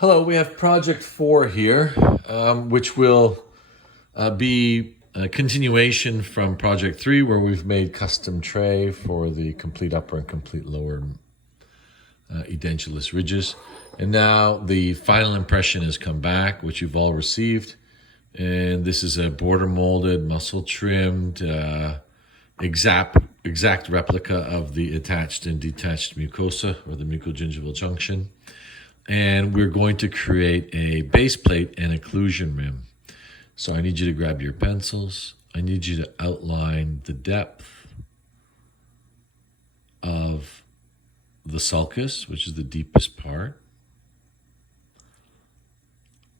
Hello, we have project 4 here, which will be a continuation from project 3, where we've made custom tray for the complete upper and complete lower edentulous ridges. And now the final impression has come back, which you've all received. And this is a border molded, muscle trimmed, exact replica of the attached and detached mucosa, or the mucogingival junction. And we're going to create a base plate and occlusion rim. So I need you to grab your pencils. I need you to outline the depth of the sulcus, which is the deepest part.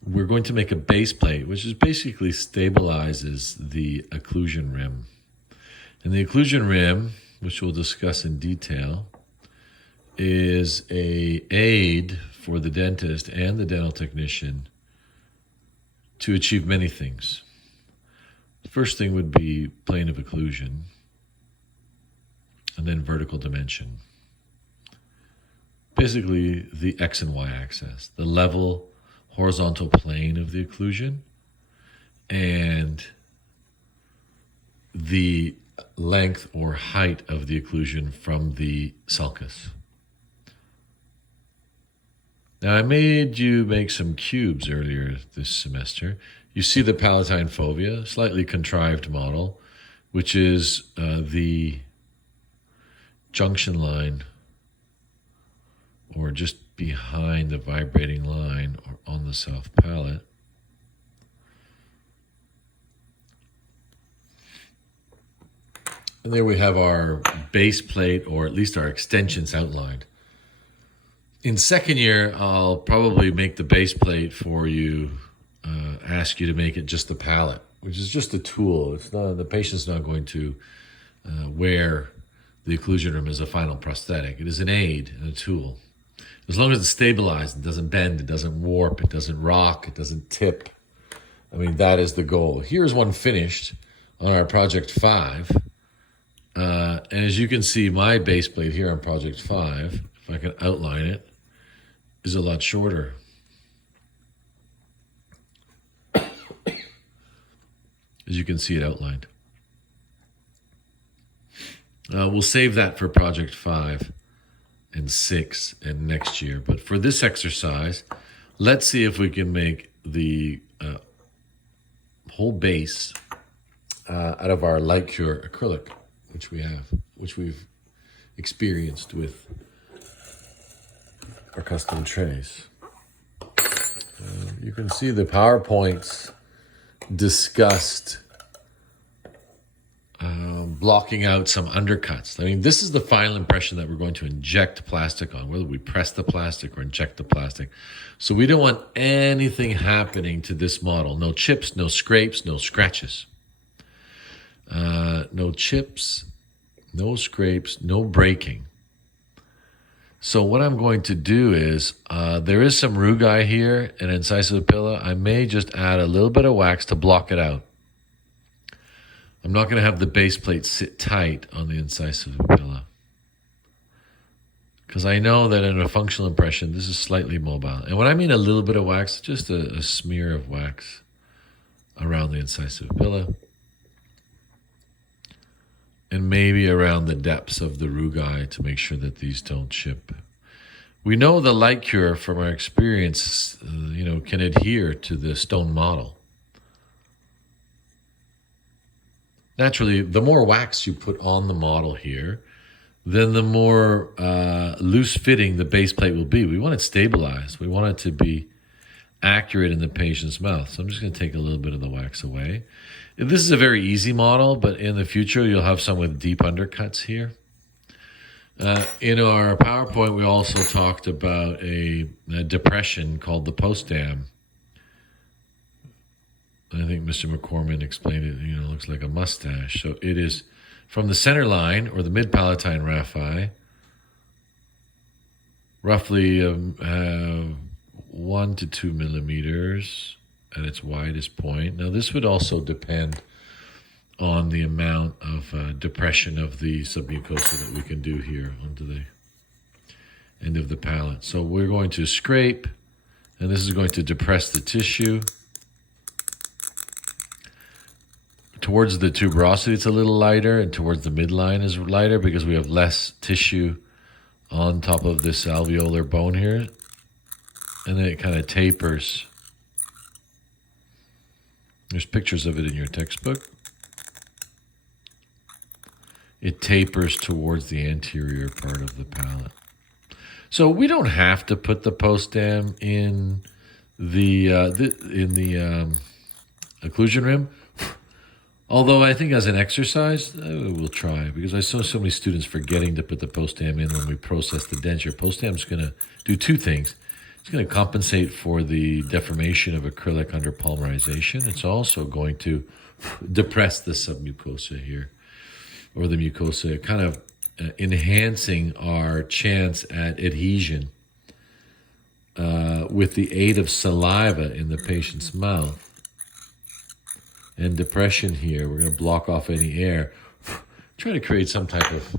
We're going to make a base plate, which is basically stabilizes the occlusion rim. And the occlusion rim, which we'll discuss in detail, is an aid for the dentist and the dental technician to achieve many things. The first thing would be plane of occlusion, and then vertical dimension. Basically, the X and Y axis, the level horizontal plane of the occlusion, and the length or height of the occlusion from the sulcus. Now, I made you make some cubes earlier this semester. You see the palatine fovea, slightly contrived model, which is the junction line, or just behind the vibrating line, or on the south palate. And there we have our base plate, or at least our extensions outlined. In second year, I'll probably make the base plate for you, ask you to make it just the palate, which is just a tool. It's not, the patient's not going to wear the occlusion rim as a final prosthetic. It is an aid and a tool. As long as it's stabilized, it doesn't bend, it doesn't warp, it doesn't rock, it doesn't tip. I mean, that is the goal. Here's one finished on our project 5. And as you can see, my base plate here on project 5, if I can outline it, is a lot shorter. As you can see it outlined. We'll save that for project 5 and 6 and next year. But for this exercise, let's see if we can make the whole base out of our light cure acrylic, which we've experienced with our custom trays. You can see the PowerPoints discussed blocking out some undercuts. I mean, this is the final impression that we're going to inject plastic on, whether we press the plastic or inject the plastic. So we don't want anything happening to this model. No chips, no scrapes, no scratches. No chips, no scrapes, no breaking. So what I'm going to do is, there is some rugae here and incisive papilla. I may just add a little bit of wax to block it out. I'm not going to have the base plate sit tight on the incisive papilla, because I know that in a functional impression, this is slightly mobile. And when I mean a little bit of wax, just a smear of wax around the incisive papilla, and maybe around the depths of the rugae to make sure that these don't chip. We know the light cure from our experience, can adhere to the stone model. Naturally, the more wax you put on the model here, then the more loose fitting the base plate will be. We want it stabilized. We want it to be accurate in the patient's mouth. So I'm just going to take a little bit of the wax away. This is a very easy model, but in the future, you'll have some with deep undercuts here. In our PowerPoint, we also talked about a depression called the post-dam. I think Mr. McCormick explained it, looks like a mustache. So it is from the center line, or the mid-palatine raphe, roughly 1 to 2 millimeters at its widest point. Now, this would also depend on the amount of depression of the submucosa that we can do here onto the end of the palate. So we're going to scrape And this is going to depress the tissue. Towards the tuberosity, it's a little lighter, and towards the midline is lighter because we have less tissue on top of this alveolar bone here. And then it kind of tapers. There's pictures of it in your textbook. It tapers towards the anterior part of the palate. So we don't have to put the post-dam in the occlusion rim. Although I think as an exercise, we'll try, because I saw so many students forgetting to put the post-dam in when we process the denture. Post-dam is going to do two things. It's going to compensate for the deformation of acrylic under polymerization. It's also going to depress the submucosa here, or the mucosa, kind of enhancing our chance at adhesion with the aid of saliva in the patient's mouth. And depression here, we're going to block off any air. Try to create some type of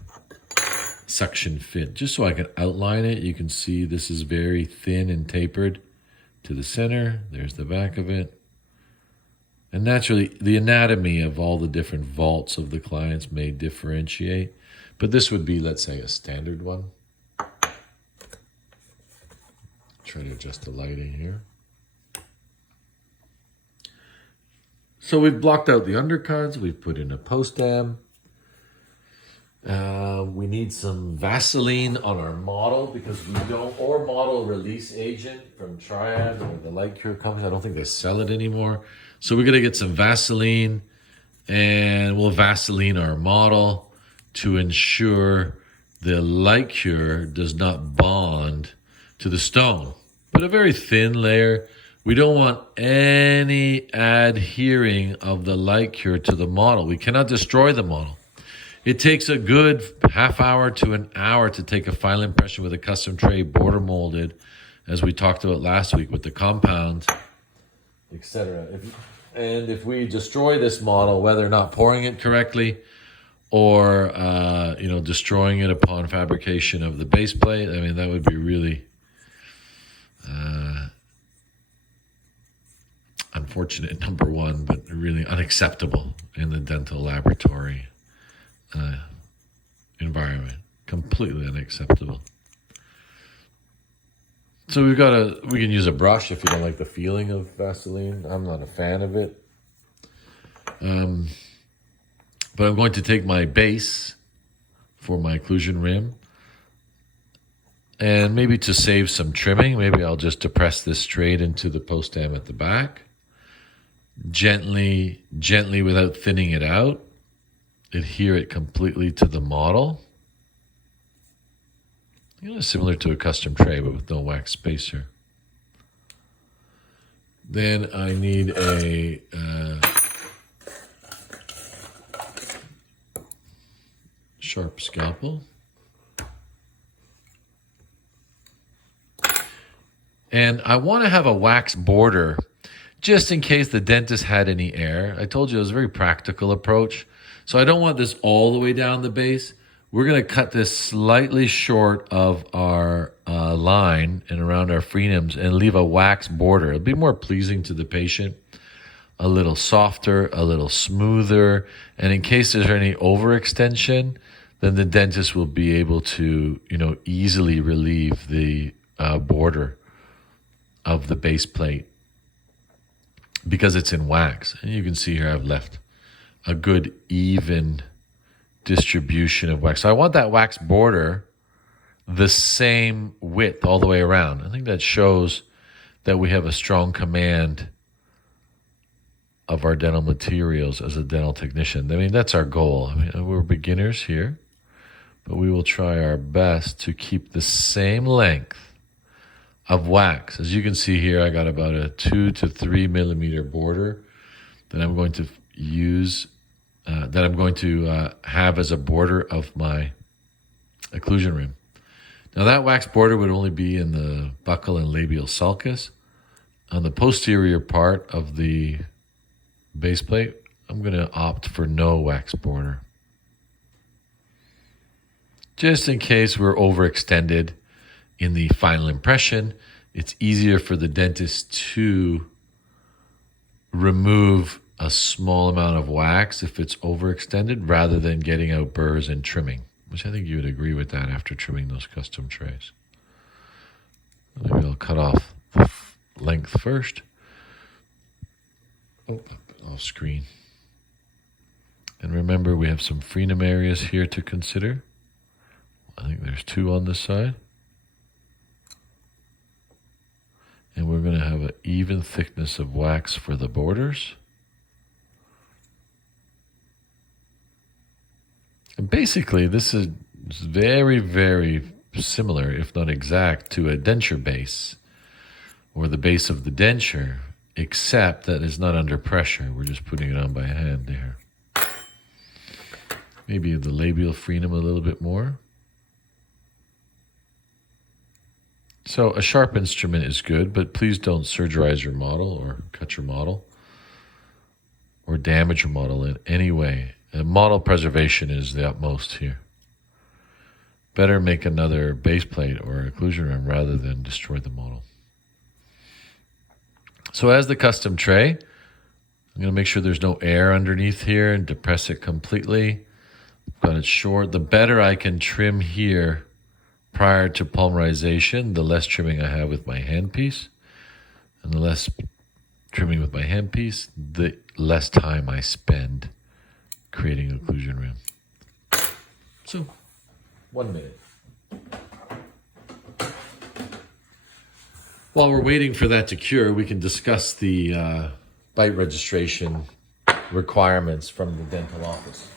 suction fit. Just so I can outline it, you can see this is very thin and tapered to the center. There's the back of it. And naturally, the anatomy of all the different vaults of the clients may differentiate. But this would be, let's say, a standard one. Try to adjust the lighting here. So we've blocked out the undercuts. We've put in a post-dam. We need some Vaseline on our model because we don't, or model release agent from Triad or the Light Cure company. I don't think they sell it anymore. So we're going to get some Vaseline, and we'll Vaseline our model to ensure the Light Cure does not bond to the stone. But a very thin layer. We don't want any adhering of the Light Cure to the model. We cannot destroy the model. It takes a good half hour to an hour to take a final impression with a custom tray border molded, as we talked about last week with the compound, etc. And if we destroy this model, whether not pouring it correctly or destroying it upon fabrication of the base plate, I mean, that would be really unfortunate, number one, but really unacceptable in the dental laboratory environment. Completely unacceptable. So we can use a brush if you don't like the feeling of Vaseline. I'm not a fan of it. But I'm going to take my base for my occlusion rim, and maybe to save some trimming, maybe I'll just depress this straight into the post-dam at the back. Gently without thinning it out. Adhere it completely to the model. Similar to a custom tray, but with no wax spacer. Then I need a sharp scalpel. And I want to have a wax border just in case the dentist had any air. I told you it was a very practical approach. So I don't want this all the way down the base. We're going to cut this slightly short of our line and around our frenums and leave a wax border. It'll be more pleasing to the patient, a little softer, a little smoother. And in case there's any overextension, then the dentist will be able to, easily relieve the border of the base plate because it's in wax. And you can see here I've left a good even distribution of wax. So I want that wax border the same width all the way around. I think that shows that we have a strong command of our dental materials as a dental technician. I mean, that's our goal. I mean, we're beginners here, but we will try our best to keep the same length of wax. As you can see here, I got about a 2 to 3 millimeter border that I'm going to use, have as a border of my occlusion rim. Now that wax border would only be in the buccal and labial sulcus. On the posterior part of the base plate, I'm going to opt for no wax border. Just in case we're overextended in the final impression it's easier for the dentist to remove a small amount of wax if it's overextended rather than getting out burrs and trimming, which I think you would agree with that after trimming those custom trays. Maybe I'll cut off the length first. Oh, off screen. And remember, we have some frenum areas here to consider. I think there's 2 on this side. And we're going to have an even thickness of wax for the borders. And basically, this is very, very similar, if not exact, to a denture base or the base of the denture, except that it's not under pressure. We're just putting it on by hand there. Maybe the labial frenum a little bit more. So a sharp instrument is good, but please don't surgerize your model or cut your model or damage your model in any way. Model preservation is the utmost here. Better make another base plate or occlusion rim rather than destroy the model. So as the custom tray, I'm going to make sure there's no air underneath here and depress it completely. Got it short. The better I can trim here prior to polymerization, the less trimming I have with my handpiece. And the less trimming with my handpiece, the less time I spend creating an occlusion rim. So, 1 minute. While we're waiting for that to cure, we can discuss the Byte Registration requirements from the dental office.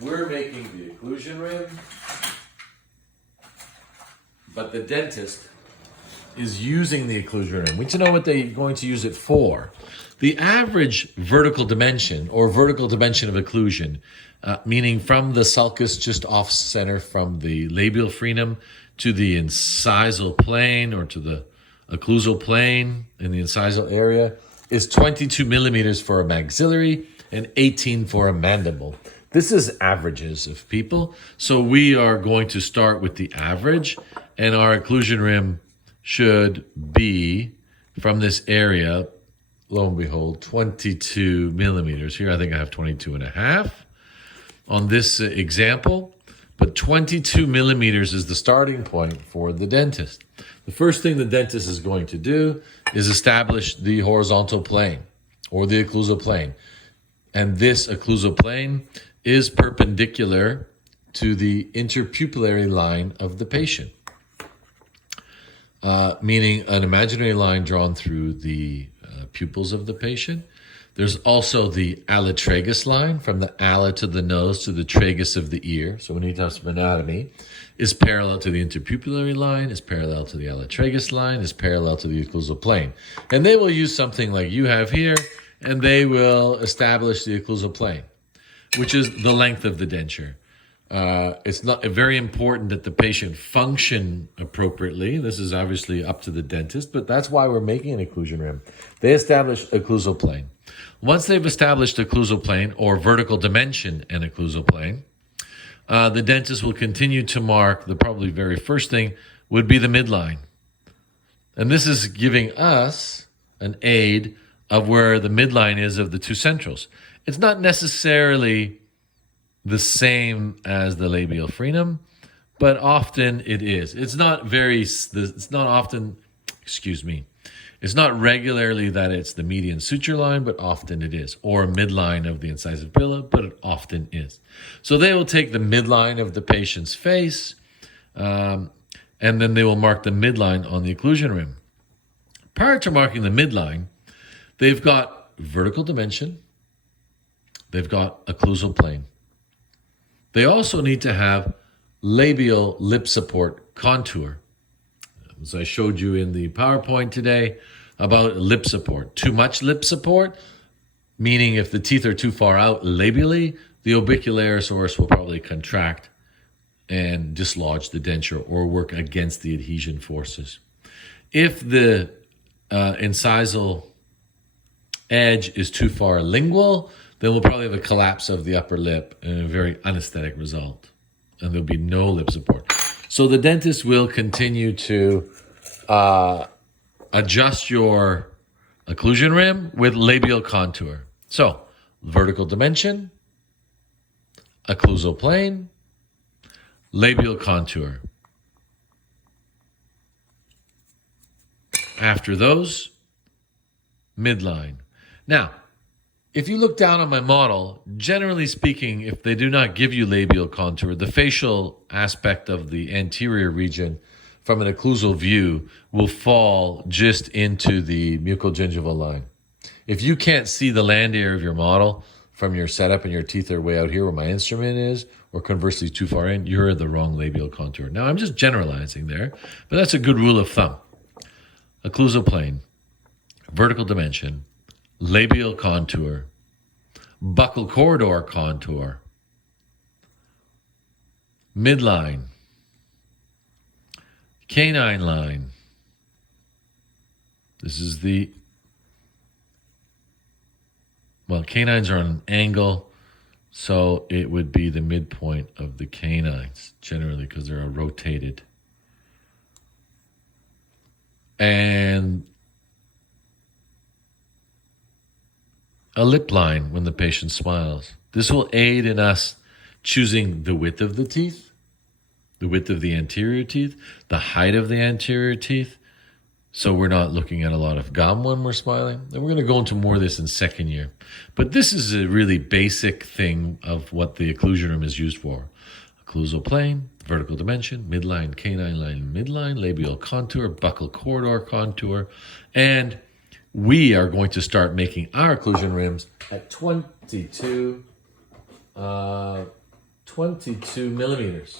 We're making the occlusion rim, but the dentist is using the occlusion rim. We need to know what they're going to use it for. The average vertical dimension or vertical dimension of occlusion, meaning from the sulcus just off center from the labial frenum to the incisal plane or to the occlusal plane in the incisal area, is 22 millimeters for a maxillary and 18 for a mandible. This is averages of people. So we are going to start with the average, and our occlusion rim should be from this area, lo and behold, 22 millimeters. Here I think I have 22 and a half on this example, but 22 millimeters is the starting point for the dentist. The first thing the dentist is going to do is establish the horizontal plane or the occlusal plane. And this occlusal plane is perpendicular to the interpupillary line of the patient, meaning an imaginary line drawn through the pupils of the patient. There's also the allotragus line from the ala to the nose to the tragus of the ear. So we need to have some anatomy. Is parallel to the interpupillary line, is parallel to the allotragus line, is parallel to the occlusal plane. And they will use something like you have here, and they will establish the occlusal plane, which is the length of the denture. It's not very important that the patient function appropriately. This is obviously up to the dentist, but that's why we're making an occlusion rim. They establish occlusal plane. Once they've established occlusal plane or vertical dimension and occlusal plane, the dentist will continue to mark, the probably very first thing would be the midline. And this is giving us an aid of where the midline is of the two centrals. It's not necessarily the same as the labial frenum, but often it is. It's not regularly that it's the median suture line, but often it is, or midline of the incisive pillar, but it often is. So they will take the midline of the patient's face, and then they will mark the midline on the occlusion rim. Prior to marking the midline, they've got vertical dimension, they've got occlusal plane. They also need to have labial lip support contour. As I showed you in the PowerPoint today about lip support. Too much lip support, meaning if the teeth are too far out labially, the orbicularis will probably contract and dislodge the denture or work against the adhesion forces. If the incisal edge is too far lingual, then we'll probably have a collapse of the upper lip and a very anesthetic result. And there'll be no lip support. So the dentist will continue to adjust your occlusion rim with labial contour. So, vertical dimension, occlusal plane, labial contour. After those, midline. Now, if you look down on my model, generally speaking, if they do not give you labial contour, the facial aspect of the anterior region from an occlusal view will fall just into the mucogingival line. If you can't see the land area of your model from your setup and your teeth are way out here where my instrument is, or conversely too far in, you're the wrong labial contour. Now, I'm just generalizing there, but that's a good rule of thumb. Occlusal plane, vertical dimension, labial contour, buccal corridor contour, midline, canine line. This is canines are on an angle, so it would be the midpoint of the canines, generally, because they're rotated. And a lip line when the patient smiles. This will aid in us choosing the width of the teeth, the width of the anterior teeth, the height of the anterior teeth, so we're not looking at a lot of gum when we're smiling. And we're going to go into more of this in second year. But this is a really basic thing of what the occlusion room is used for. Occlusal plane, vertical dimension, midline, canine line, midline, labial contour, buccal corridor contour. And we are going to start making our occlusion rims at 22 millimeters.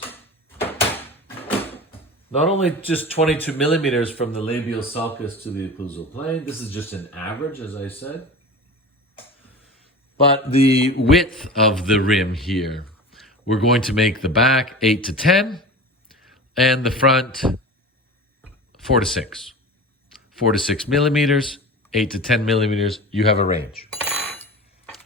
Not only just 22 millimeters from the labial sulcus to the occlusal plane. This is just an average, as I said. But the width of the rim here, we're going to make the back 8 to 10 and the front 4 to 6. 4 to 6 millimeters, 8 to 10 millimeters, you have a range.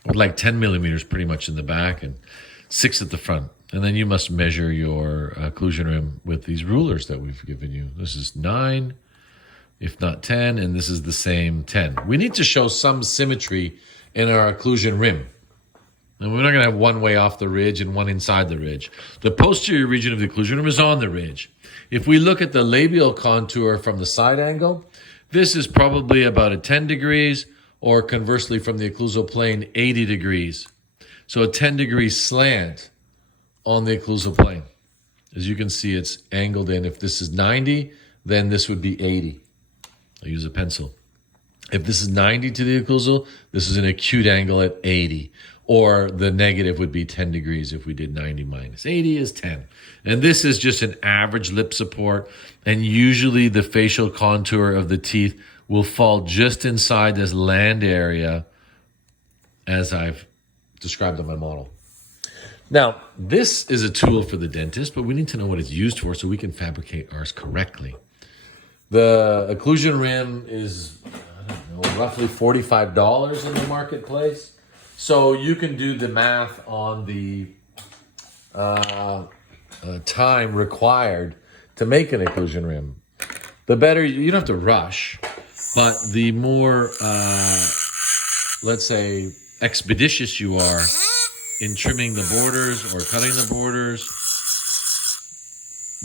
Like 10 millimeters pretty much in the back and 6 at the front. And then you must measure your occlusion rim with these rulers that we've given you. This is 9, if not 10, and this is the same 10. We need to show some symmetry in our occlusion rim. And we're not going to have one way off the ridge and one inside the ridge. The posterior region of the occlusion rim is on the ridge. If we look at the labial contour from the side angle, this is probably about a 10 degrees, or conversely from the occlusal plane, 80 degrees. So a 10-degree slant on the occlusal plane. As you can see, it's angled in. If this is 90, then this would be 80. I'll use a pencil. If this is 90 to the occlusal, this is an acute angle at 80. Or the negative would be 10 degrees if we did 90 minus 80 is 10. And this is just an average lip support. And usually the facial contour of the teeth will fall just inside this land area as I've described on my model. Now, this is a tool for the dentist, but we need to know what it's used for so we can fabricate ours correctly. The occlusion rim is, roughly $45 in the marketplace. So you can do the math on the time required to make an occlusion rim. The better, you don't have to rush, but the more, let's say, expeditious you are in trimming the borders or cutting the borders,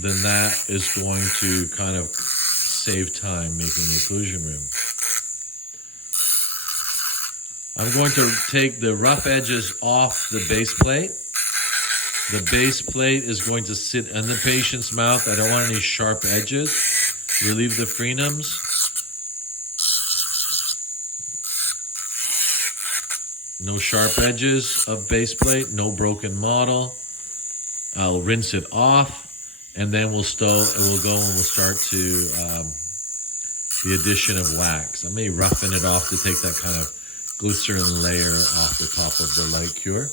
then that is going to kind of save time making the occlusion rim. I'm going to take the rough edges off the base plate. The base plate is going to sit in the patient's mouth. I don't want any sharp edges. Relieve the frenums. No sharp edges of base plate, no broken model. I'll rinse it off, and then we'll go and we'll start to the addition of wax. I may roughen it off to take that kind of glycerin layer off the top of the light cure.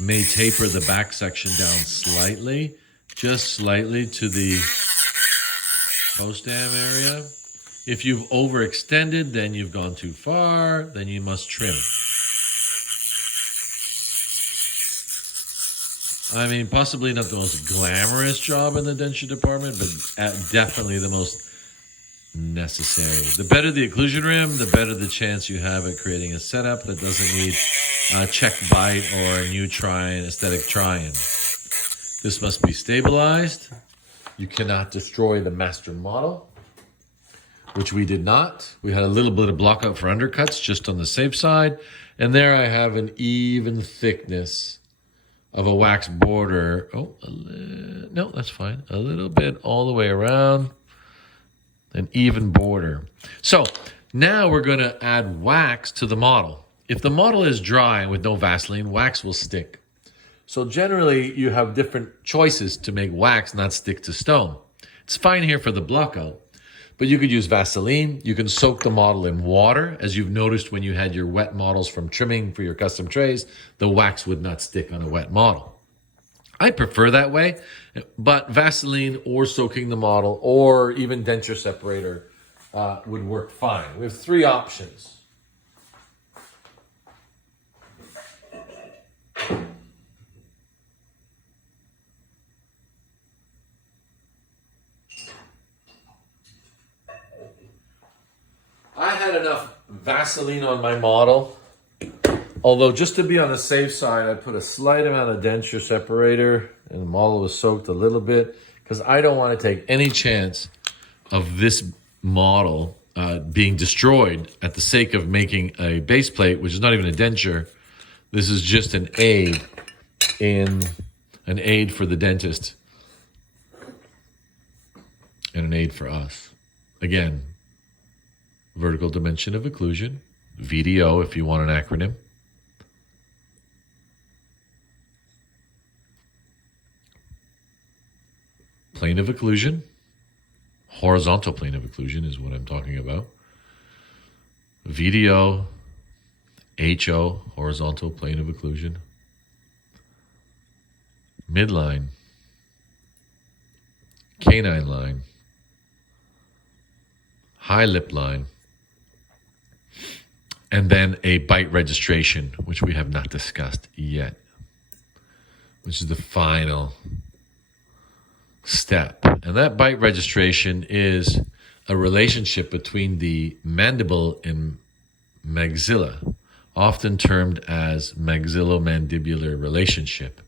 May taper the back section down slightly, just slightly to the post-dam area. If you've overextended, then you've gone too far, then you must trim. Possibly not the most glamorous job in the denture department, but definitely the most necessary. The better the occlusion rim, the better the chance you have at creating a setup that doesn't need a check bite or a new try-in, aesthetic try-in. This must be stabilized. You cannot destroy the master model, which we did not. We had a little bit of block out for undercuts just on the safe side. And there I have an even thickness of a wax border. No, that's fine. A little bit all the way around. An even border. So now we're going to add wax to the model. If the model is dry with no Vaseline, wax will stick. So generally you have different choices to make wax not stick to stone. It's fine here for the block out, but you could use Vaseline. You can soak the model in water. As you've noticed when you had your wet models from trimming for your custom trays, the wax would not stick on a wet model. I prefer that way, but Vaseline or soaking the model or even denture separator would work fine. We have three options. I had enough Vaseline on my model. Although, just to be on the safe side, I put a slight amount of denture separator and the model was soaked a little bit because I don't want to take any chance of this model being destroyed at the sake of making a base plate, which is not even a denture. This is just an aid for the dentist and an aid for us. Again, vertical dimension of occlusion, VDO if you want an acronym. Plane of occlusion, horizontal plane of occlusion is what I'm talking about. VDO, HO, horizontal plane of occlusion. Midline, canine line, high lip line, and then a byte registration, which we have not discussed yet, which is the final step. And that byte registration is a relationship between the mandible and maxilla, often termed as maxillomandibular relationship.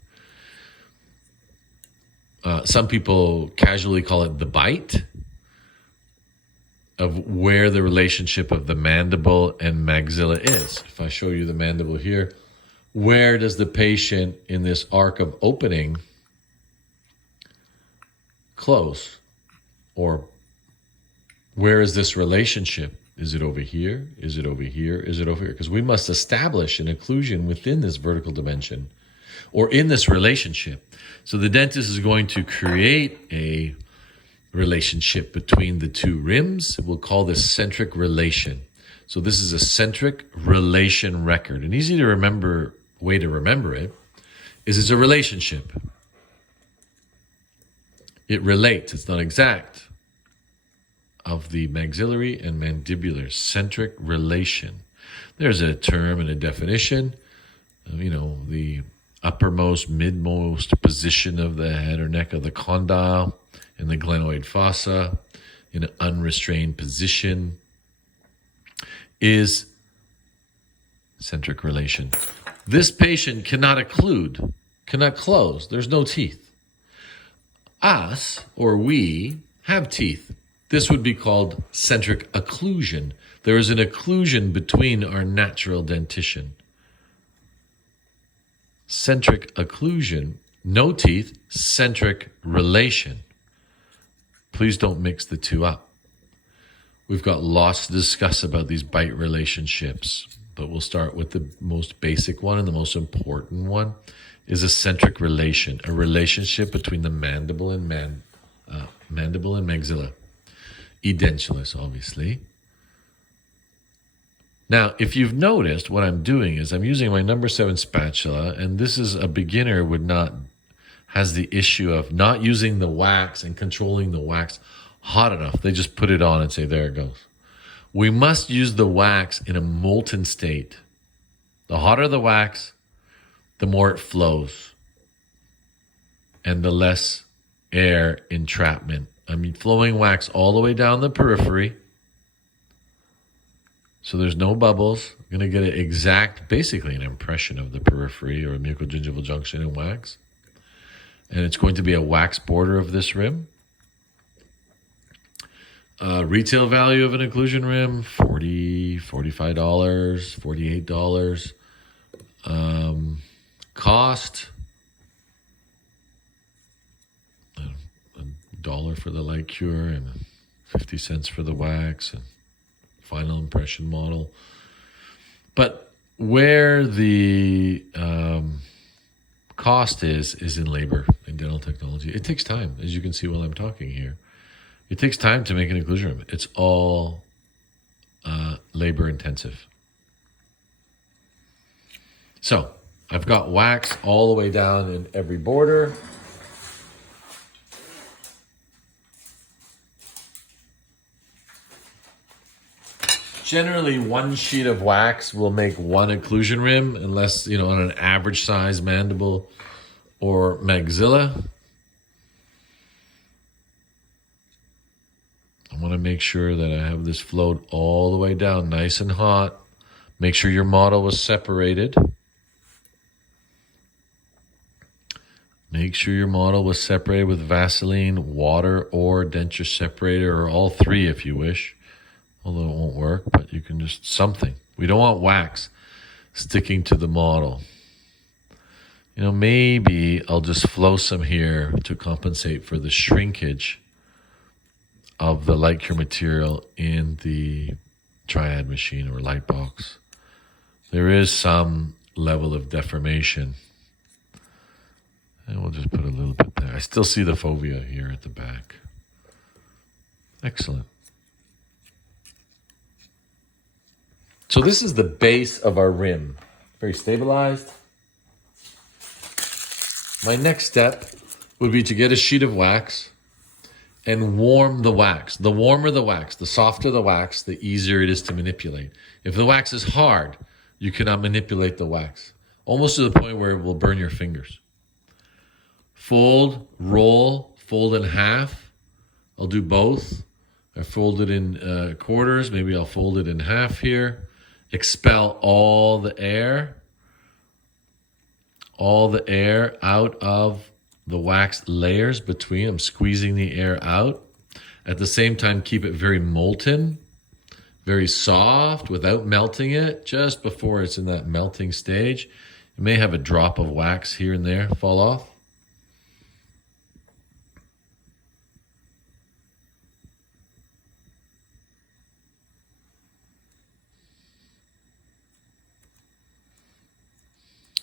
Some people casually call it the bite, of where the relationship of the mandible and maxilla is. If I show you the mandible here, where does the patient in this arc of opening close? Or where is this relationship? Is it over here? Is it over here? Is it over here? Because we must establish an occlusion within this vertical dimension or in this relationship. So the dentist is going to create a relationship between the two rims. We'll call this centric relation. So this is a centric relation record. An easy to remember way to remember it is it's a relationship. It relates, it's not exact, of the maxillary and mandibular centric relation. There's a term and a definition, the uppermost, midmost position of the head or neck of the condyle in the glenoid fossa in an unrestrained position is centric relation. This patient cannot occlude, cannot close. There's no teeth. Us, or we, have teeth. This would be called centric occlusion. There is an occlusion between our natural dentition. Centric occlusion, no teeth, centric relation. Please don't mix the two up. We've got lots to discuss about these byte relationships, but we'll start with the most basic one, and the most important one is a centric relation, a relationship between the mandible and maxilla. Edentulous, obviously. Now, if you've noticed, what I'm doing is I'm using my number 7 spatula, and this is a beginner has the issue of not using the wax and controlling the wax hot enough. They just put it on and say, there it goes. We must use the wax in a molten state. The hotter the wax, the more it flows, and the less air entrapment I'm flowing wax all the way down the periphery. So there's no bubbles. I'm going to get basically an impression of the periphery or mucogingival junction in wax. And it's going to be a wax border of this rim. Retail value of an occlusion rim, $40, $45, $48. Cost, $1 for the light cure and 50 cents for the wax and final impression model. But where the cost is in labor and dental technology. It takes time, as you can see while I'm talking here. It takes time to make an occlusion rim. It's all labor intensive. So I've got wax all the way down in every border. Generally, one sheet of wax will make one occlusion rim, unless, on an average size mandible or maxilla. I want to make sure that I have this flowed all the way down nice and hot. Make sure your model was separated. Make sure your model was separated with Vaseline, water, or denture separator, or all three if you wish. Although it won't work, but you can just something. We don't want wax sticking to the model. Maybe I'll just flow some here to compensate for the shrinkage of the light cure material in the triad machine or light box. There is some level of deformation. And we'll just put a little bit there. I still see the fovea here at the back. Excellent. So this is the base of our rim. Very stabilized. My next step would be to get a sheet of wax and warm the wax. The warmer the wax, the softer the wax, the easier it is to manipulate. If the wax is hard, you cannot manipulate the wax, almost to the point where it will burn your fingers. Fold, roll, fold in half. I'll do both. I fold it in quarters. Maybe I'll fold it in half here. Expel all the air out of the wax layers between. I'm squeezing the air out. At the same time, keep it very molten, very soft without melting it. Just before it's in that melting stage, you may have a drop of wax here and there fall off.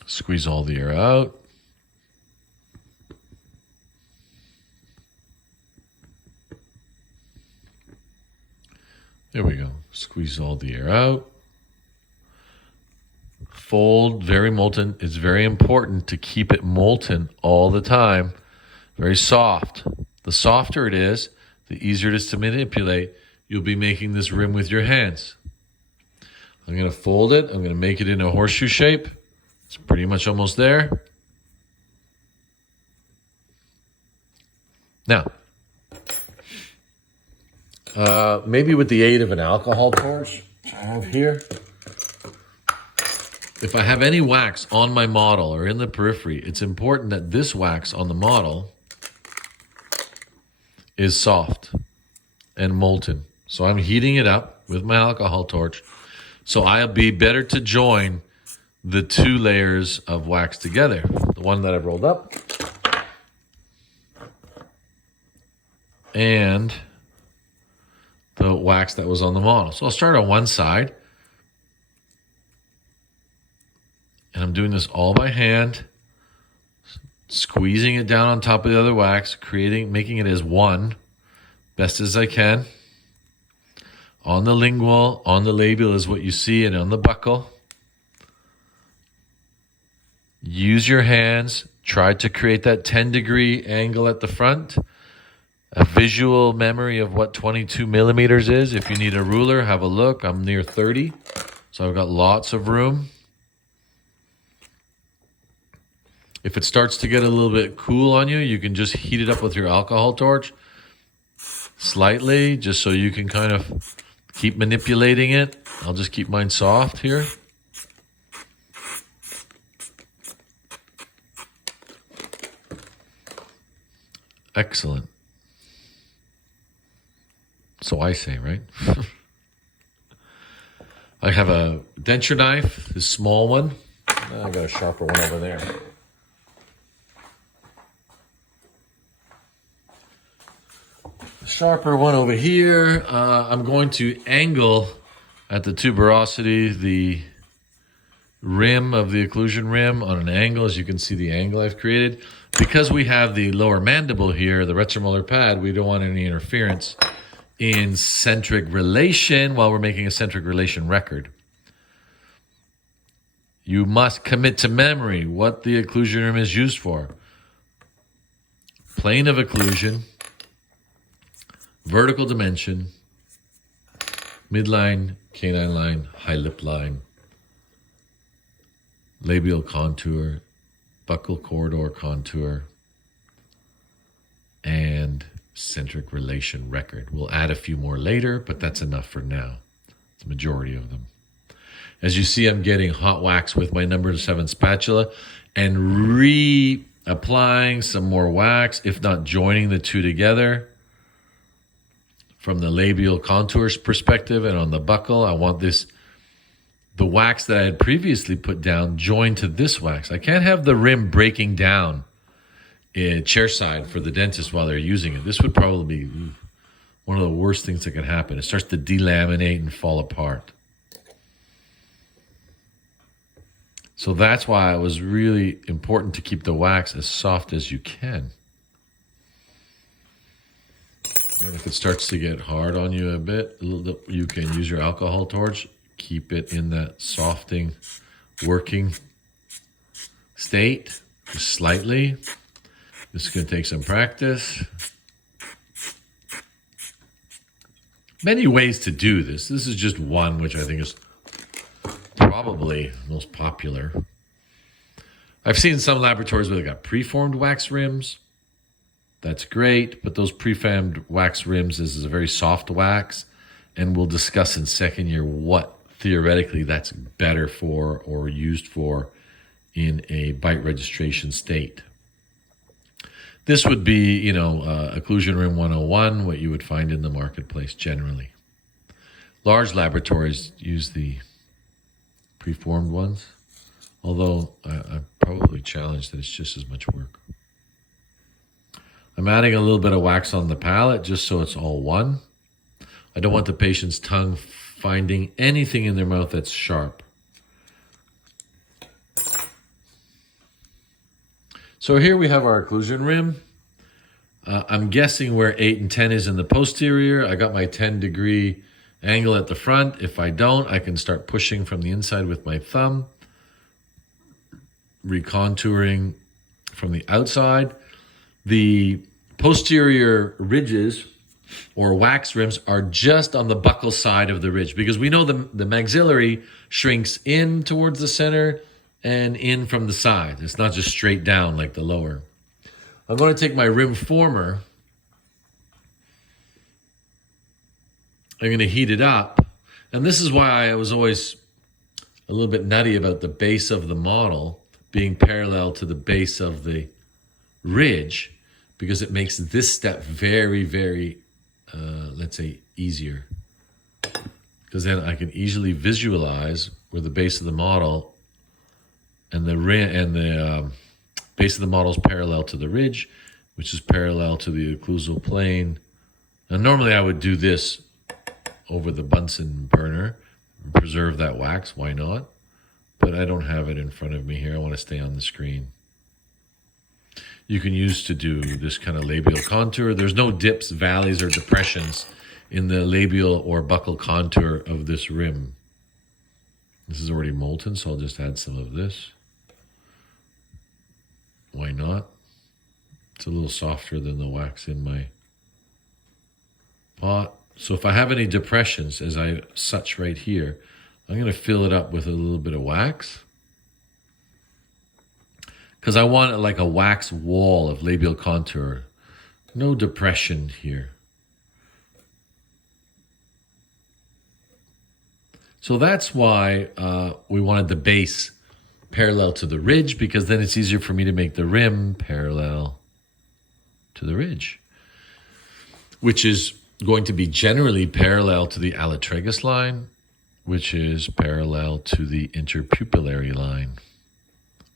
Squeeze all the air out. There we go. Squeeze all the air out. Fold, very molten. It's very important to keep it molten all the time. Very soft. The softer it is, the easier it is to manipulate. You'll be making this rim with your hands. I'm going to fold it. I'm going to make it in a horseshoe shape. It's pretty much almost there. Now, maybe with the aid of an alcohol torch, which I have here. If I have any wax on my model or in the periphery, it's important that this wax on the model is soft and molten. So I'm heating it up with my alcohol torch. So I'll be better to join the two layers of wax together. The one that I've rolled up and the wax that was on the model. So I'll start on one side. And I'm doing this all by hand, squeezing it down on top of the other wax, making it as one, best as I can. On the lingual, on the labial is what you see, and on the buccal. Use your hands. Try to create that 10-degree angle at the front. A visual memory of what 22 millimeters is. If you need a ruler, have a look. I'm near 30, so I've got lots of room. If it starts to get a little bit cool on you, you can just heat it up with your alcohol torch. slightly, just so you can kind of keep manipulating it. I'll just keep mine soft here. Excellent. So I say, right? I have a denture knife, this small one. I got a sharper one over there. Sharper one over here. I'm going to angle at the tuberosity the rim of the occlusion rim on an angle. As you can see, the angle I've created. Because we have the lower mandible here, the retromolar pad, we don't want any interference in centric relation while we're making a centric relation record. You must commit to memory what the occlusion rim is used for. Plane of occlusion, vertical dimension, midline, canine line, high lip line, labial contour, buccal corridor contour, and centric relation record. We'll add a few more later, but that's enough for now. It's the majority of them. As you see, I'm getting hot wax with my number 7 spatula and reapplying some more wax, if not joining the two together. From the labial contours perspective and on the buccal, I want the wax that I had previously put down joined to this wax. I can't have the rim breaking down chair side for the dentist while they're using it. This would probably be one of the worst things that can happen. It starts to delaminate and fall apart. So that's why it was really important to keep the wax as soft as you can. And if it starts to get hard on you a bit, you can use your alcohol torch. Keep it in that softening, working state, just slightly. This is going to take some practice. Many ways to do this. This is just one, which I think is probably most popular. I've seen some laboratories where they got preformed wax rims. That's great, but those preformed wax rims is a very soft wax, and we'll discuss in second year what theoretically that's better for or used for in a byte registration state. This would be, Occlusion Rim 101, what you would find in the marketplace generally. Large laboratories use the preformed ones, although I'm probably challenged that it's just as much work. I'm adding a little bit of wax on the palate just so it's all one. I don't want the patient's tongue finding anything in their mouth that's sharp. So here we have our occlusion rim. I'm guessing where 8 and 10 is in the posterior. I got my 10-degree angle at the front. If I don't, I can start pushing from the inside with my thumb, recontouring from the outside. The posterior ridges or wax rims are just on the buccal side of the ridge, because we know the maxillary shrinks in towards the center and in from the side. It's not just straight down like the lower. I'm going to take my rim former. I'm going to heat it up. And this is why I was always a little bit nutty about the base of the model being parallel to the base of the ridge, because it makes this step very, very let's say, easier. Because then I can easily visualize where the base of the model and the base of the model is parallel to the ridge, which is parallel to the occlusal plane. And normally I would do this over the Bunsen burner and preserve that wax. Why not? But I don't have it in front of me here. I want to stay on the screen. You can use to do this kind of labial contour. There's no dips, valleys, or depressions in the labial or buccal contour of this rim. This is already molten, so I'll just add some of this. Why not? It's a little softer than the wax in my pot. So if I have any depressions, as I such right here, I'm going to fill it up with a little bit of wax, because I want it like a wax wall of labial contour. No depression here. So that's why we wanted the base parallel to the ridge, because then it's easier for me to make the rim parallel to the ridge, which is going to be generally parallel to the alatragus line, which is parallel to the interpupillary line,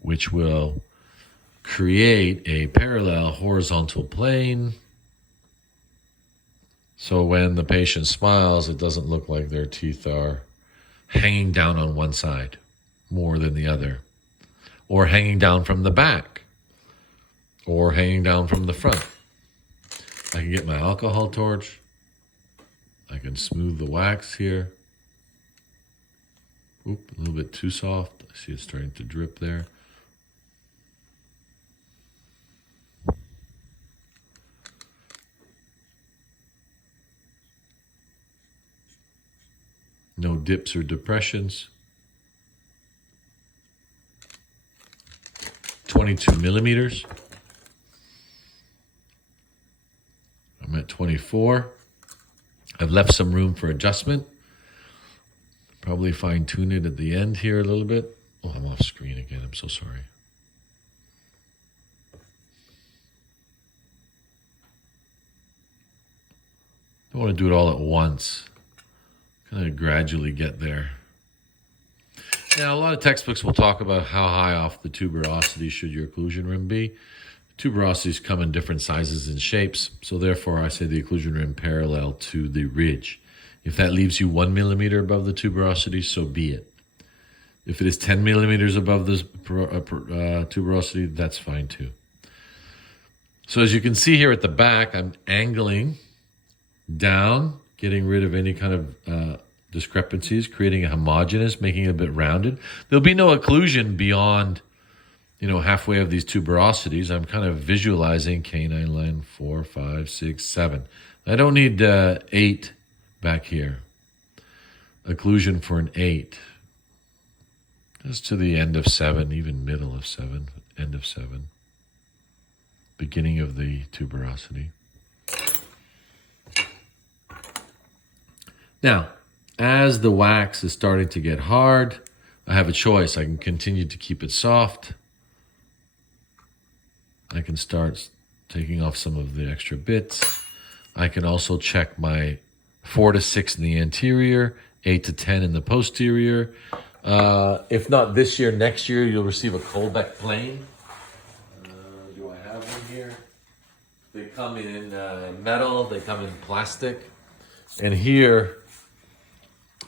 which will create a parallel horizontal plane. So when the patient smiles, it doesn't look like their teeth are hanging down on one side more than the other, or hanging down from the back, or hanging down from the front. I can get my alcohol torch. I can smooth the wax here. Oop, a little bit too soft. I see it starting to drip there. No dips or depressions. 22 millimeters. I'm at 24. I've left some room for adjustment. Probably fine tune it at the end here a little bit. Oh, I'm off screen again. I'm so sorry. Don't want to do it all at once. Kind of gradually get there. Now, a lot of textbooks will talk about how high off the tuberosity should your occlusion rim be. Tuberosities come in different sizes and shapes, so therefore I say the occlusion rim parallel to the ridge. If that leaves you 1 millimeter above the tuberosity, so be it. If it is 10 millimeters above the tuberosity, that's fine too. So as you can see here at the back, I'm angling down, getting rid of any kind of discrepancies, creating a homogeneous, making it a bit rounded. There'll be no occlusion beyond, halfway of these tuberosities. I'm kind of visualizing canine line 4, 5, 6, 7. I don't need 8 back here. Occlusion for an 8. Just to the end of 7, even middle of 7, end of 7. Beginning of the tuberosity. Now, as the wax is starting to get hard, I have a choice. I can continue to keep it soft. I can start taking off some of the extra bits. I can also check my 4 to 6 in the anterior, 8 to 10 in the posterior. If not this year, next year, you'll receive a Colbeck plane. Do I have one here? They come in metal, they come in plastic. And here,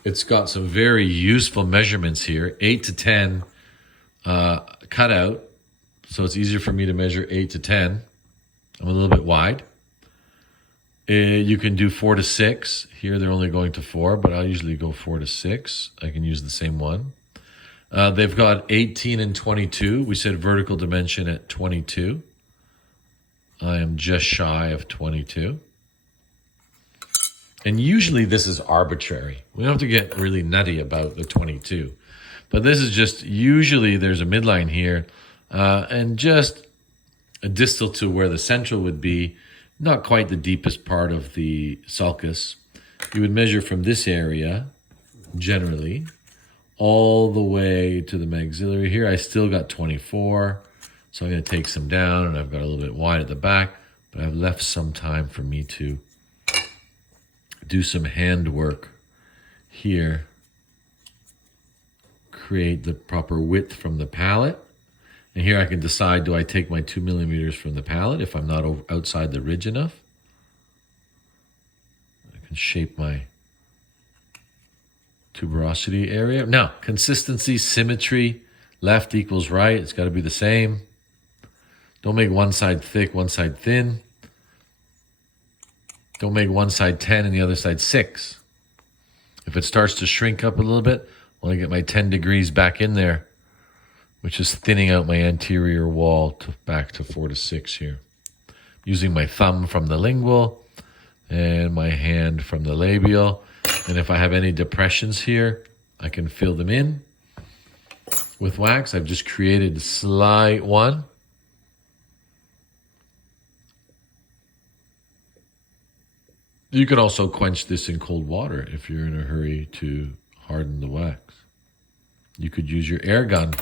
it's got some very useful measurements here, 8 to 10 cut out. So it's easier for me to measure 8 to 10. I'm a little bit wide. You can do 4 to 6. Here they're only going to 4, but I'll usually go 4 to 6. I can use the same one. They've got 18 and 22. We said vertical dimension at 22. I am just shy of 22. And usually this is arbitrary. We don't have to get really nutty about the 22. But this is just, usually there's a midline here, and just a distal to where the central would be, not quite the deepest part of the sulcus. You would measure from this area, generally, all the way to the maxillary. Here I still got 24, so I'm going to take some down, and I've got a little bit wide at the back, but I've left some time for me to do some handwork here, create the proper width from the palate. And here I can decide, do I take my 2 millimeters from the palate if I'm not outside the ridge enough? I can shape my tuberosity area. Now, consistency, symmetry, left equals right. It's got to be the same. Don't make one side thick, one side thin. Don't make one side 10 and the other side 6. If it starts to shrink up a little bit, I want to get my 10 degrees back in there, which is thinning out my anterior wall back to 4 to 6 here. Using my thumb from the lingual and my hand from the labial. And if I have any depressions here, I can fill them in with wax. I've just created a slight one. You can also quench this in cold water if you're in a hurry to harden the wax. You could use your air gun.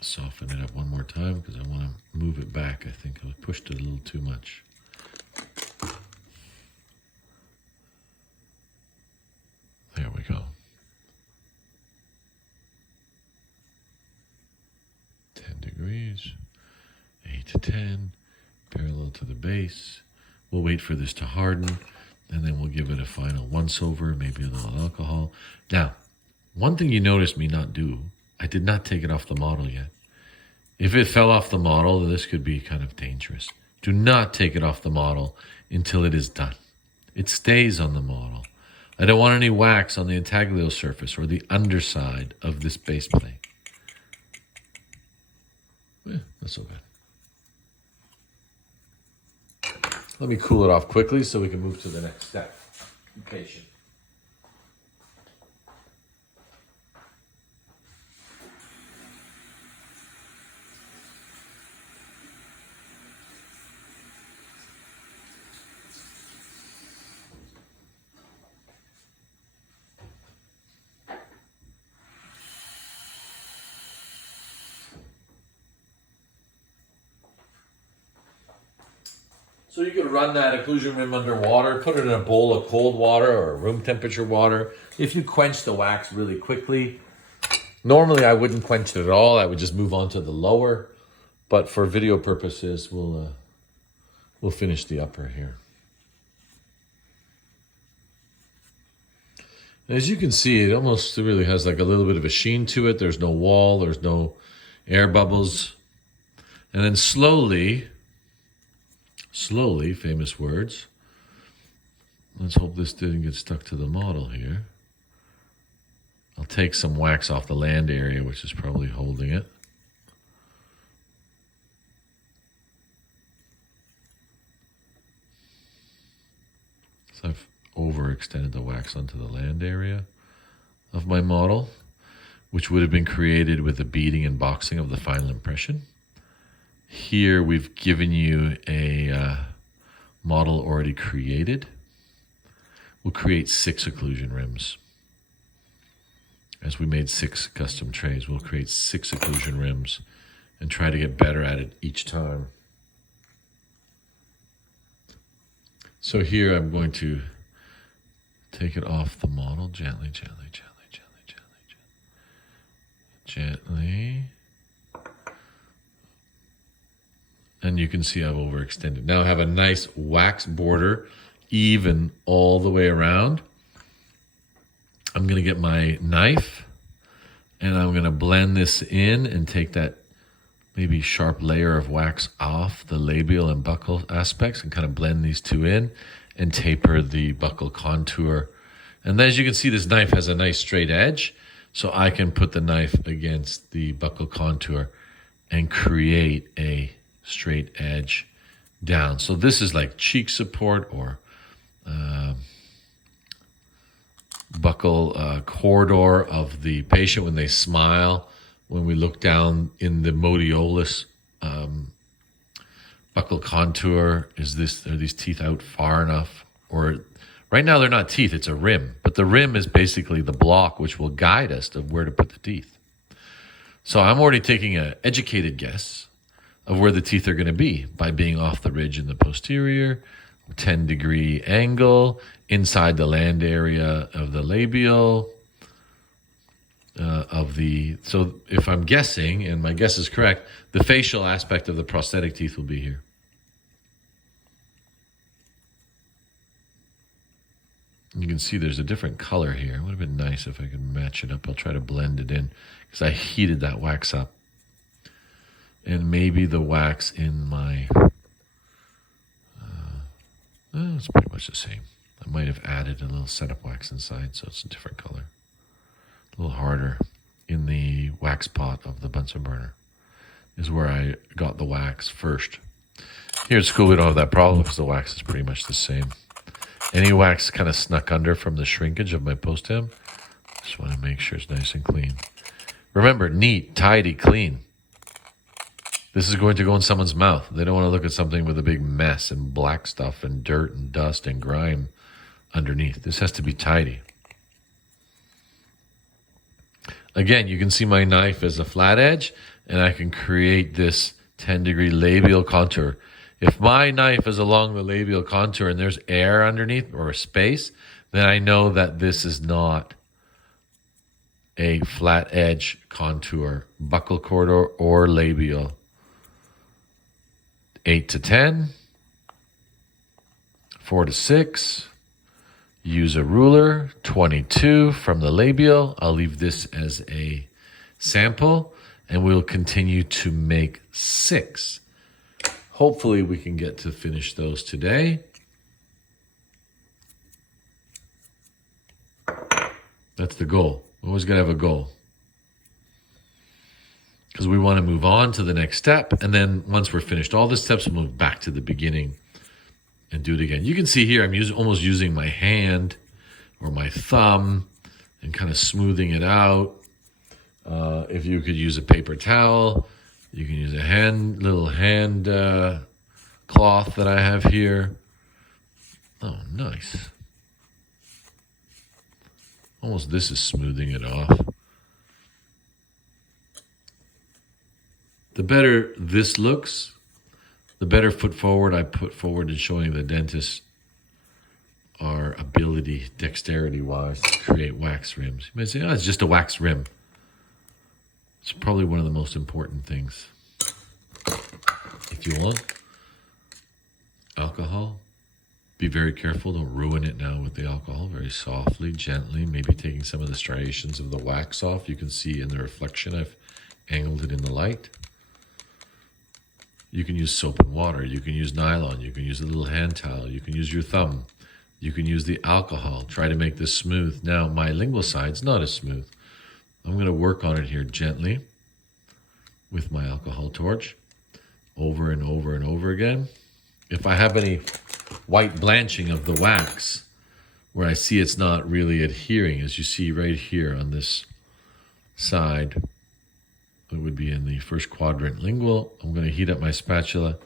Soften it up one more time because I want to move it back. I think I pushed it a little too much. There we go. 10 degrees, 8 to 10, parallel to the base. We'll wait for this to harden, and then we'll give it a final once-over, maybe a little alcohol. Now, one thing you noticed me not do, I did not take it off the model yet. If it fell off the model, this could be kind of dangerous. Do not take it off the model until it is done. It stays on the model. I don't want any wax on the intaglio surface or the underside of this base plate. Not so bad. Let me cool it off quickly so we can move to the next step. Be patient. So you could run that occlusion rim under water, put it in a bowl of cold water or room temperature water. If you quench the wax really quickly, normally I wouldn't quench it at all. I would just move on to the lower. But for video purposes, we'll finish the upper here. And as you can see, it almost really has like a little bit of a sheen to it. There's no wall, there's no air bubbles. And then slowly, famous words. Let's hope this didn't get stuck to the model here. I'll take some wax off the land area, which is probably holding it. So I've overextended the wax onto the land area of my model, which would have been created with the beading and boxing of the final impression. Here we've given you a model already created. We'll create 6 occlusion rims. As we made 6 custom trays, we'll create 6 occlusion rims and try to get better at it each time. So here I'm going to take it off the model gently, gently, gently, gently, gently, gently. And you can see I've overextended. Now I have a nice wax border, even all the way around. I'm going to get my knife, and I'm going to blend this in and take that maybe sharp layer of wax off the labial and buccal aspects and kind of blend these two in and taper the buccal contour. And then as you can see, this knife has a nice straight edge, so I can put the knife against the buccal contour and create a straight edge down. So this is like cheek support or buccal corridor of the patient when they smile. When we look down in the modiolus buccal contour, are these teeth out far enough? Or right now they're not teeth, it's a rim. But the rim is basically the block which will guide us to where to put the teeth. So I'm already taking an educated guess of where the teeth are going to be by being off the ridge in the posterior, 10-degree angle, inside the land area of the labial, so if I'm guessing, and my guess is correct, the facial aspect of the prosthetic teeth will be here. You can see there's a different color here. It would have been nice if I could match it up. I'll try to blend it in because I heated that wax up. And maybe the wax in my, it's pretty much the same. I might have added a little setup wax inside, so it's a different color. A little harder in the wax pot of the Bunsen burner is where I got the wax first. Here at school, we don't have that problem because the wax is pretty much the same. Any wax kind of snuck under from the shrinkage of my post-hem. Just want to make sure it's nice and clean. Remember, neat, tidy, clean. This is going to go in someone's mouth. They don't want to look at something with a big mess and black stuff and dirt and dust and grime underneath. This has to be tidy. Again, you can see my knife as a flat edge, and I can create this 10-degree labial contour. If my knife is along the labial contour and there's air underneath or a space, then I know that this is not a flat edge contour, buccal corridor or labial. 8 to 10, 4 to 6, use a ruler, 22 from the labial. I'll leave this as a sample, and we'll continue to make 6. Hopefully we can get to finish those today. That's the goal. We always got to have a goal, because we want to move on to the next step. And then once we're finished all the steps, we'll move back to the beginning and do it again. You can see here I'm almost using my hand or my thumb and kind of smoothing it out. If you could use a paper towel, you can use a little hand cloth that I have here. Oh, nice. Almost this is smoothing it off. The better this looks, the better foot forward I put forward in showing the dentist our ability, dexterity-wise, to create wax rims. You might say, oh, it's just a wax rim. It's probably one of the most important things. If you want alcohol, be very careful. Don't ruin it now with the alcohol. Very softly, gently, maybe taking some of the striations of the wax off. You can see in the reflection, I've angled it in the light. You can use soap and water. You can use nylon. You can use a little hand towel. You can use your thumb. You can use the alcohol. Try to make this smooth. Now, my lingual side's not as smooth. I'm going to work on it here gently with my alcohol torch over and over and over again. If I have any white blanching of the wax where I see it's not really adhering, as you see right here on this side, it would be in the first quadrant lingual. I'm going to heat up my spatula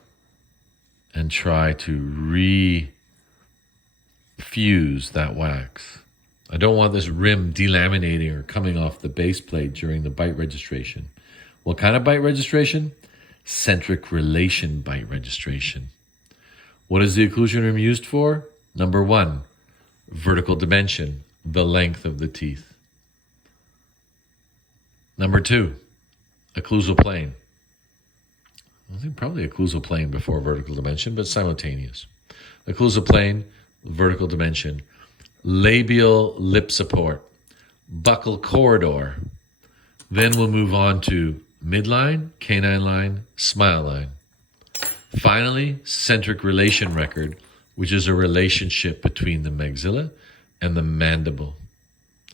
and try to refuse that wax. I don't want this rim delaminating or coming off the base plate during the byte registration. What kind of byte registration? Centric Relation byte registration. What is the occlusion rim used for? Number 1, vertical dimension, the length of the teeth. Number 2, occlusal plane. I think probably occlusal plane before vertical dimension, but simultaneous. Occlusal plane, vertical dimension, labial lip support, buccal corridor. Then we'll move on to midline, canine line, smile line. Finally, centric relation record, which is a relationship between the maxilla and the mandible.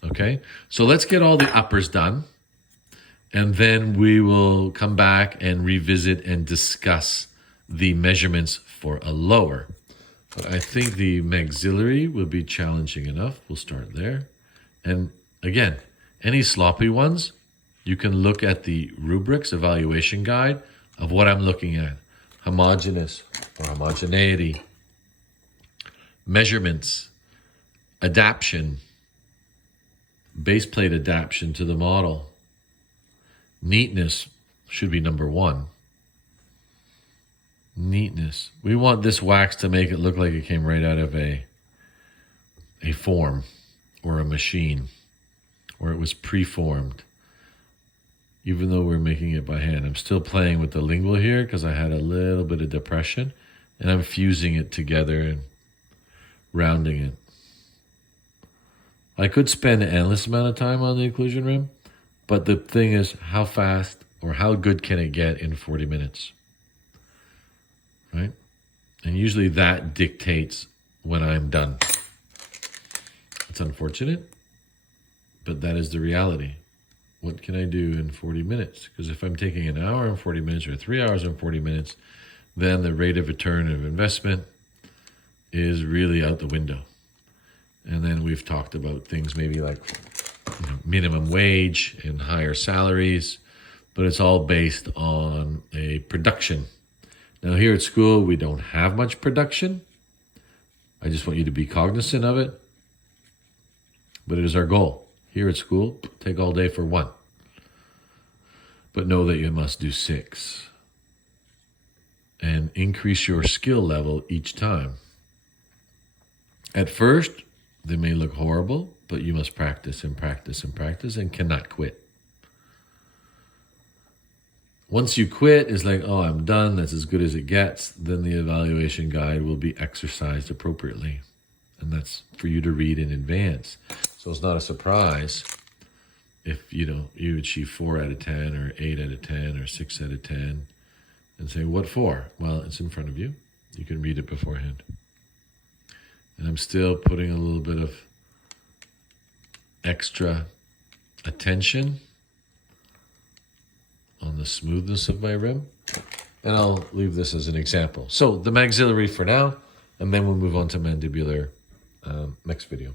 Okay, so let's get all the uppers done, and then we will come back and revisit and discuss the measurements for a lower. But I think the maxillary will be challenging enough. We'll start there. And again, any sloppy ones, you can look at the rubrics evaluation guide of what I'm looking at. Homogeneous or homogeneity, measurements, adaptation, base plate adaptation to the model. Neatness should be number 1. Neatness. We want this wax to make it look like it came right out of a form or a machine, or it was pre-formed. Even though we're making it by hand, I'm still playing with the lingual here because I had a little bit of depression, and I'm fusing it together and rounding it. I could spend an endless amount of time on the occlusion rim, but the thing is, how fast or how good can it get in 40 minutes? Right? And usually that dictates when I'm done. It's unfortunate, but that is the reality. What can I do in 40 minutes? Because if I'm taking an hour and 40 minutes or 3 hours and 40 minutes, then the rate of return of investment is really out the window. And then we've talked about things maybe like minimum wage and higher salaries. but it's all based on a production. Now here at school, we don't have much production. I just want you to be cognizant of it. But it is our goal. Here at school, take all day for 1. But know that you must do 6. And increase your skill level each time. At first, they may look horrible, but you must practice and practice and practice and cannot quit. Once you quit, it's like, oh, I'm done, that's as good as it gets, then the evaluation guide will be exercised appropriately. And that's for you to read in advance. So it's not a surprise if, you achieve 4 out of 10 or 8 out of 10 or 6 out of 10 and say, what for? Well, it's in front of you. You can read it beforehand. And I'm still putting a little bit of extra attention on the smoothness of my rim. And I'll leave this as an example. So the maxillary for now, and then we'll move on to mandibular next video.